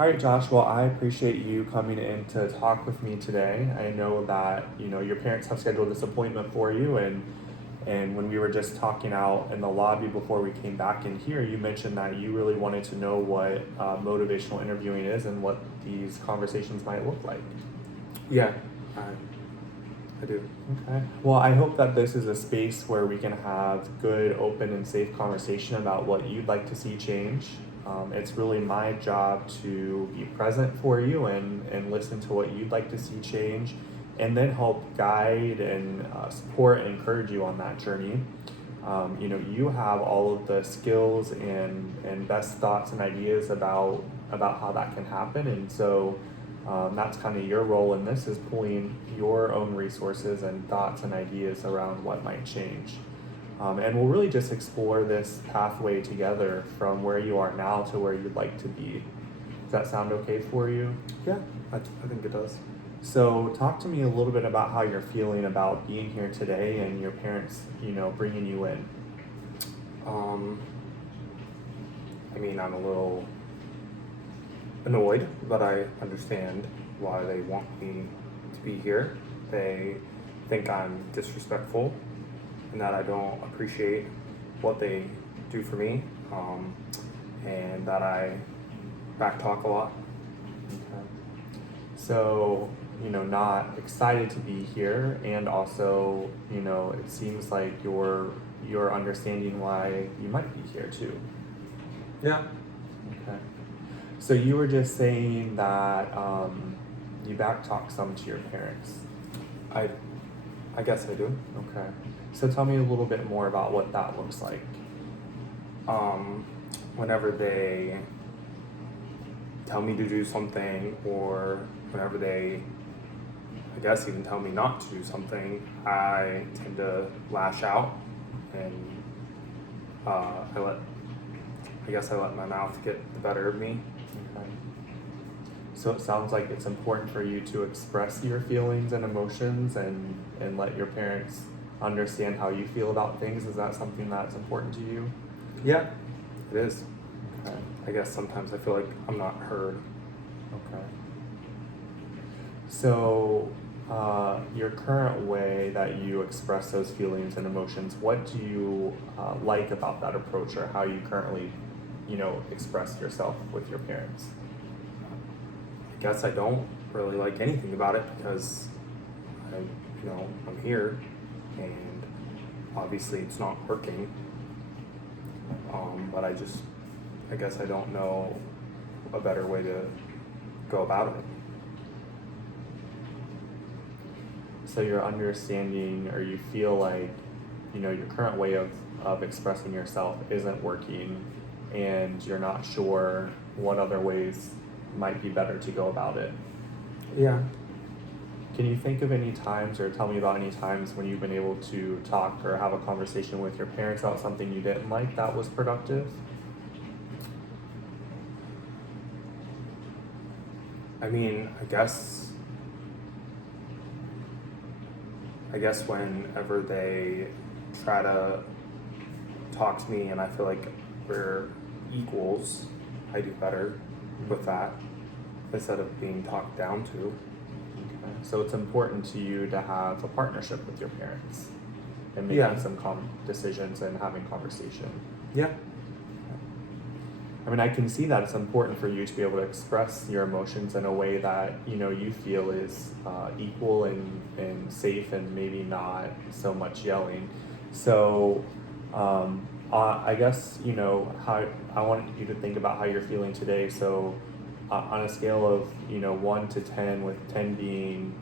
All right, Josh. Well, I appreciate you coming in to talk with me today. I know that your parents have scheduled this appointment for you, and when we were just talking out in the lobby before we came back in here, you mentioned that you really wanted to know what motivational interviewing is and what these conversations might look like. Yeah, I do. Okay. Well, I hope that this is a space where we can have good, open, and safe conversation about what you'd like to see change. It's really my job to be present for you and listen to what you'd like to see change, and then help guide and support and encourage you on that journey. You have all of the skills and best thoughts and ideas about how that can happen, and so that's kind of your role in this, is pulling your own resources and thoughts and ideas around what might change. And we'll really just explore this pathway together from where you are now to where you'd like to be. Does that sound okay for you? Yeah, I think it does. So talk to me a little bit about how you're feeling about being here today and your parents, bringing you in. I mean, I'm a little annoyed, but I understand why they want me to be here. They think I'm disrespectful and that I don't appreciate what they do for me, and that I backtalk a lot. Okay. So, not excited to be here, and also, it seems like you're understanding why you might be here too. Yeah. Okay. So you were just saying that you backtalk some to your parents. I guess I do. Okay. So tell me a little bit more about what that looks like. Whenever they tell me to do something, or whenever they, I guess, even tell me not to do something, I tend to lash out, and I guess I let my mouth get the better of me. Okay. So it sounds like it's important for you to express your feelings and emotions and let your parents understand how you feel about things. Is that something that's important to you? Yeah, it is. Okay. I guess sometimes I feel like I'm not heard. Okay. So, your current way that you express those feelings and emotions, what do you like about that approach, or how you currently, express yourself with your parents? I guess I don't really like anything about it because I'm here, and obviously it's not working. But I guess I don't know a better way to go about it. So you're understanding, or you feel like, your current way of expressing yourself isn't working, and you're not sure what other ways might be better to go about it. Yeah. Can you think of any times, or tell me about any times when you've been able to talk or have a conversation with your parents about something you didn't like that was productive? I mean, I guess whenever they try to talk to me and I feel like we're equals, I do better with that instead of being talked down to. Okay. So it's important to you to have a partnership with your parents and making some decisions and having conversation. Yeah. I mean, I can see that it's important for you to be able to express your emotions in a way that, you feel is equal and safe, and maybe not so much yelling. So I guess, how I wanted you to think about how you're feeling today. So on a scale of, 1 to 10, with 10 being,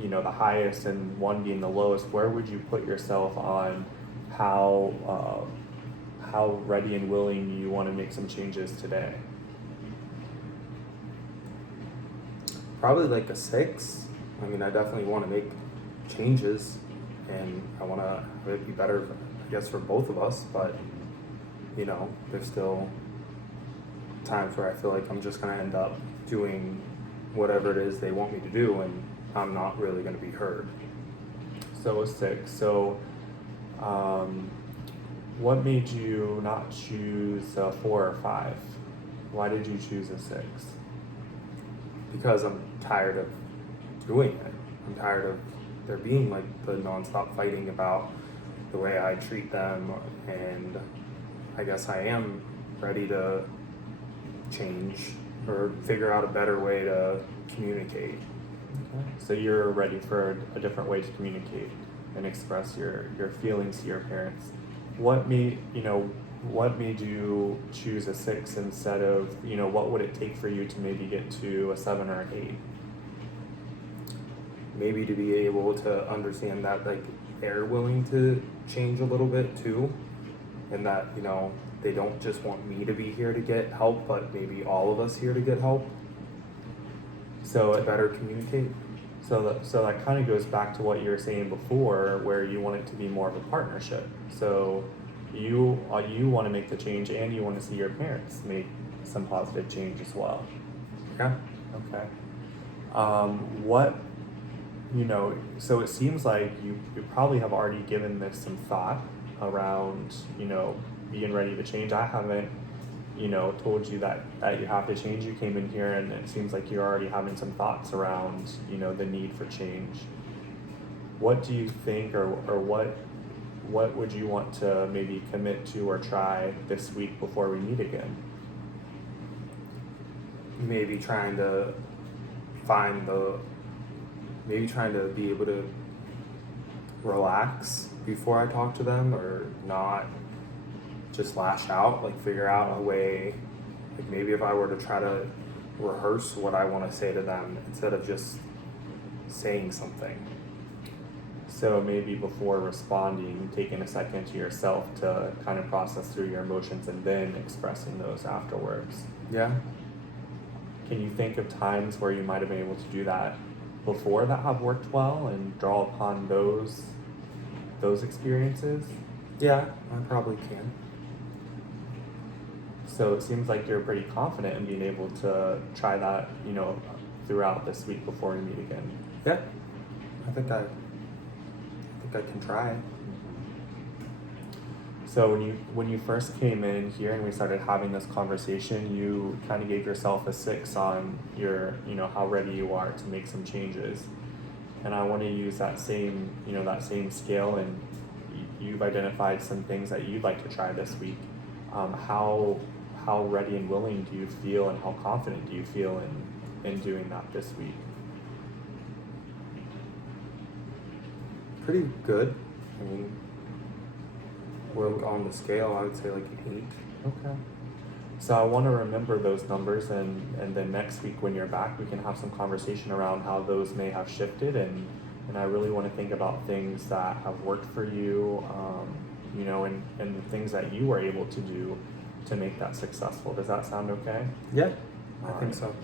the highest and 1 being the lowest, where would you put yourself on how ready and willing you want to make some changes today? Probably like a 6. I mean, I definitely want to make changes, and I want to have it be better, I guess, for both of us. But there's still times where I feel like I'm just going to end up doing whatever it is they want me to do, and I'm not really going to be heard. So a 6. So what made you not choose a 4 or 5? Why did you choose a 6? Because I'm tired of doing it. I'm tired of there being like the nonstop fighting about the way I treat them, and I guess I am ready to change or figure out a better way to communicate. Okay. So you're ready for a different way to communicate and express your feelings to your parents. What made you choose a 6 instead of, what would it take for you to maybe get to a 7 or an 8? Maybe to be able to understand that like they're willing to change a little bit too, and that they don't just want me to be here to get help, but maybe all of us here to get help So to better communicate. So that kind of goes back to what you were saying before, where you want it to be more of a partnership. So you want to make the change, and you want to see your parents make some positive change as well. Yeah. Okay. So it seems like you probably have already given this some thought around, being ready to change. I haven't, told you that you have to change. You came in here and it seems like you're already having some thoughts around, the need for change. What do you think, or what would you want to maybe commit to or try this week before we meet again? Maybe trying to be able to relax before I talk to them, or not just lash out, like figure out a way, like maybe if I were to try to rehearse what I want to say to them instead of just saying something. So maybe before responding, taking a second to yourself to kind of process through your emotions and then expressing those afterwards. Yeah. Can you think of times where you might have been able to do that before that have worked well and draw upon those experiences? Yeah, I probably can. So it seems like you're pretty confident in being able to try that, throughout this week before we meet again. Yeah. I think I can try. So when you first came in here and we started having this conversation, you kind of gave yourself a 6 on your, how ready you are to make some changes. And I want to use that same scale, and you've identified some things that you'd like to try this week. How ready and willing do you feel, and how confident do you feel in doing that this week? Pretty good. I mean, well, on the scale, I would say like an 8. Okay. So I want to remember those numbers, and then next week when you're back, we can have some conversation around how those may have shifted, and I really want to think about things that have worked for you, and the things that you were able to do to make that successful. Does that sound okay? Yeah, I All think right. so.